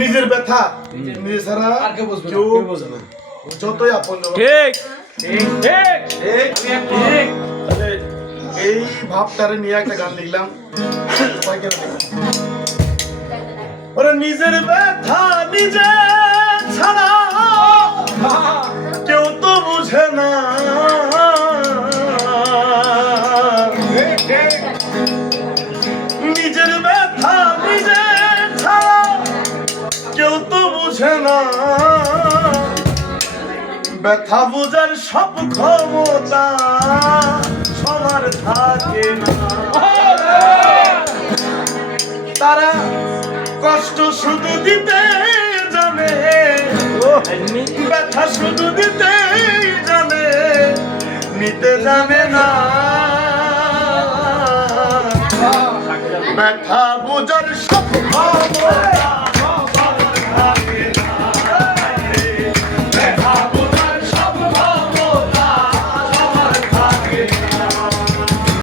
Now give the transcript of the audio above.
নিজের ব্যথা নিজে ছাড়া আর কেউ বোঝে না, যতই আপন। ঠিক ঠিক ঠিক ঠিক। এই ভাবটারে নিয়ে একটা গান লিখলাম। ওরে নিজের ব্যথা নিজে ছাড়া কেউ তো বুঝে না, নিজের ব্যথা নিজে ছাড়া কেউ তো বুঝে না, ব্যথা বোঝার সব ক্ষমতা সবার থাকে না। তারা কষ্ট শুধু দিতে জানে, ব্যথা শুধু দিতে জানে, নিতে জানে না। ব্যথা বোঝার সব ক্ষমতা